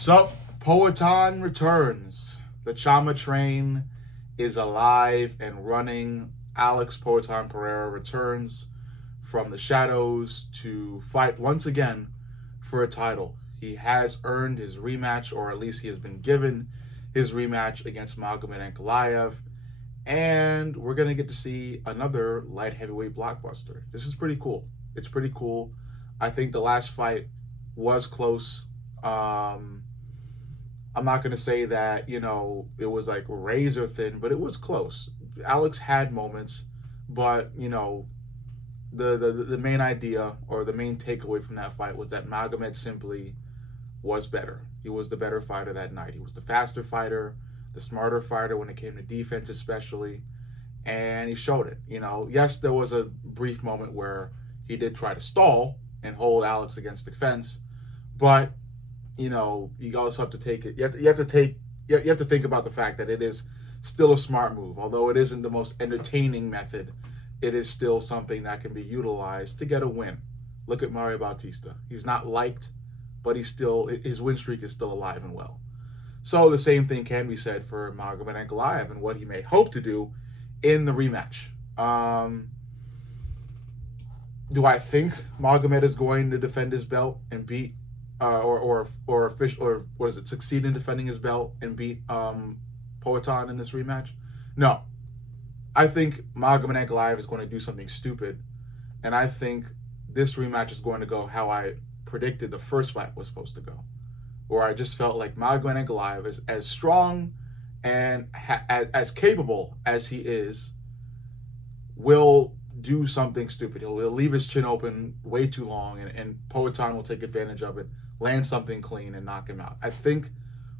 So, Poatan returns. The Chama train is alive and running. Alex Poatan Pereira returns from the shadows to fight once again for a title. He has earned his rematch, or at least he has been given his rematch against Magomed Ankalaev. And we're going to get to see another light heavyweight blockbuster. This is pretty cool. It's pretty cool. I think the last fight was close. I'm not going to say that, it was like razor thin, but it was close. Alex had moments, but, the main idea or the main takeaway from that fight was that Magomed simply was better. He was the better fighter that night. He was the faster fighter, the smarter fighter when it came to defense, especially, and he showed it. Yes, there was a brief moment where he did try to stall and hold Alex against the fence, but you also have to take it. You have to think about the fact that it is still a smart move. Although it isn't the most entertaining method, it is still something that can be utilized to get a win. Look at Mario Bautista. He's not liked, but his win streak is still alive and well. So the same thing can be said for Magomed Ankalaev and what he may hope to do in the rematch. Do I think Magomed is going to defend his belt and beat succeed in defending his belt and beat Poatan in this rematch? No. I think Magomed Ankalaev is going to do something stupid, and I think this rematch is going to go how I predicted the first fight was supposed to go, where I just felt like Magomed Ankalaev is as strong and as capable as he is, will do something stupid. He'll leave his chin open way too long, and Poatan will take advantage of it, land something clean, and knock him out. I think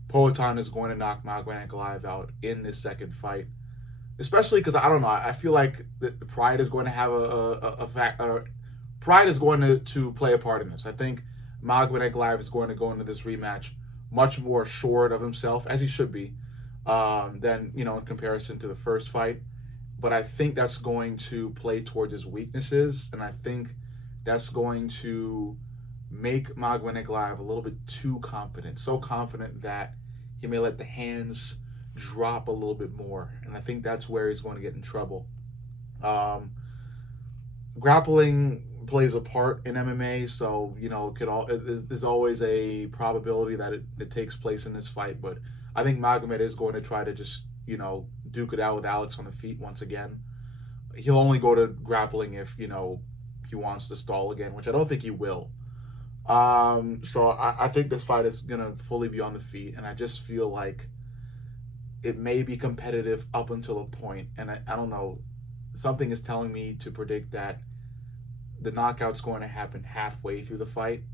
Poatan is going to knock Magomed Ankalaev out in this second fight, especially because I don't know. I feel like the pride is going to have pride is going to play a part in this. I think Magomed Ankalaev is going to go into this rematch much more assured of himself, as he should be, than in comparison to the first fight. But I think that's going to play towards his weaknesses, and I think that's going to make Magomed Ankalaev a little bit too confident, so confident that he may let the hands drop a little bit more, and I think that's where he's going to get in trouble. Grappling plays a part in MMA, so there's always a probability that it takes place in this fight, but I think Magomed is going to try to just duke it out with Alex on the feet once again. He'll only go to grappling if he wants to stall again, which I don't think he will. So I think this fight is gonna fully be on the feet, and I just feel like it may be competitive up until a point, and I don't know. Something is telling me to predict that the knockout's going to happen halfway through the fight.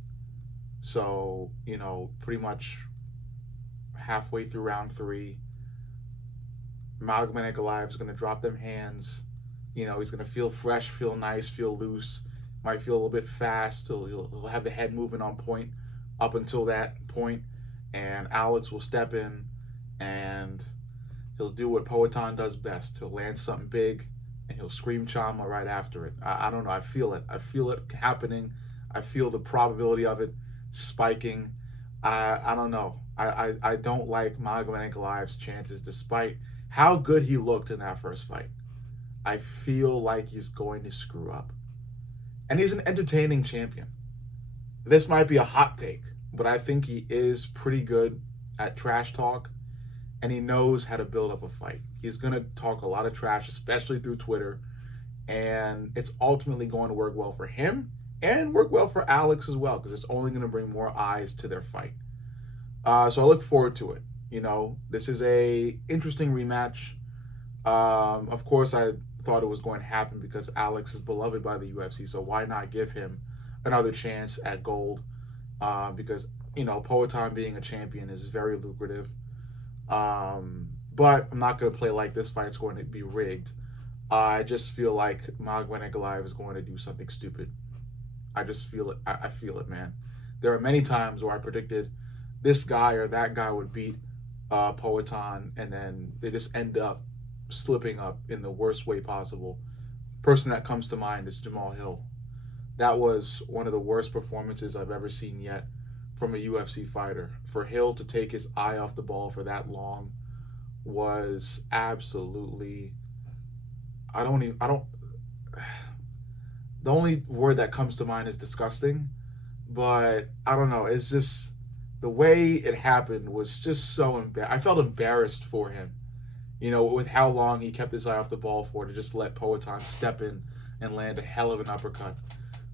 So pretty much halfway through round 3. Magomed Ankalaev is going to drop them hands. He's going to feel fresh, feel nice, feel loose. Might feel a little bit fast. He'll have the head movement on point up until that point. And Alex will step in and he'll do what Poatan does best. He'll land something big and he'll scream Chama right after it. I don't know. I feel it. I feel it happening. I feel the probability of it spiking. I don't know. I don't like Magomed Ankalaev's chances despite how good he looked in that first fight. I feel like he's going to screw up. And he's an entertaining champion. This might be a hot take, but I think he is pretty good at trash talk, and he knows how to build up a fight. He's going to talk a lot of trash, especially through Twitter, and it's ultimately going to work well for him and work well for Alex as well, because it's only going to bring more eyes to their fight. So I look forward to it. This is a interesting rematch. Of course, I thought it was going to happen because Alex is beloved by the UFC, so why not give him another chance at gold? Because Poatan being a champion is very lucrative. But I'm not going to play like this fight's going to be rigged. I just feel like Magomed Ankalaev is going to do something stupid. I just feel it. I feel it, man. There are many times where I predicted this guy or that guy would beat Poatan, and then they just end up slipping up in the worst way possible. Person that comes to mind is Jamal Hill. That was one of the worst performances I've ever seen yet from a UFC fighter. For Hill to take his eye off the ball for that long was absolutely, I don't, the only word that comes to mind is disgusting, but I don't know, it's just, the way it happened was just so I felt embarrassed for him, with how long he kept his eye off the ball for, to just let Poatan step in and land a hell of an uppercut.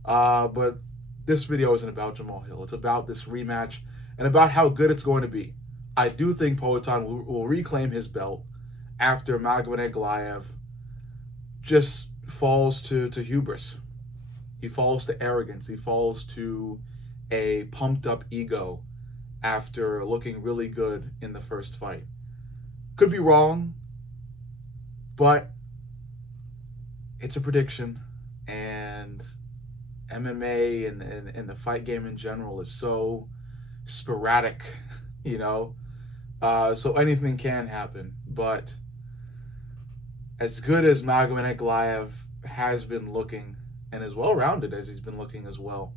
But this video isn't about Jamal Hill. It's about this rematch and about how good it's going to be. I do think Poatan will reclaim his belt after Magomed Ankalaev just falls to hubris. He falls to arrogance. He falls to a pumped up ego after looking really good in the first fight. Could be wrong, but it's a prediction, and MMA and the fight game in general is so sporadic, so anything can happen. But as good as Magomed Ankalaev has been looking, and as well-rounded as he's been looking as well,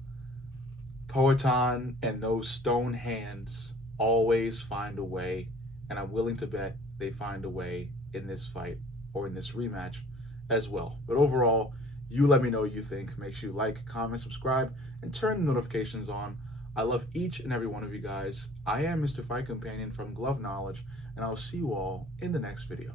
Poatan and those stone hands always find a way, and I'm willing to bet they find a way in this fight or in this rematch as well. But overall, you let me know what you think. Make sure you like, comment, subscribe, and turn the notifications on. I love each and every one of you guys. I am Mr. Fight Companion from Glove Knowledge, and I'll see you all in the next video.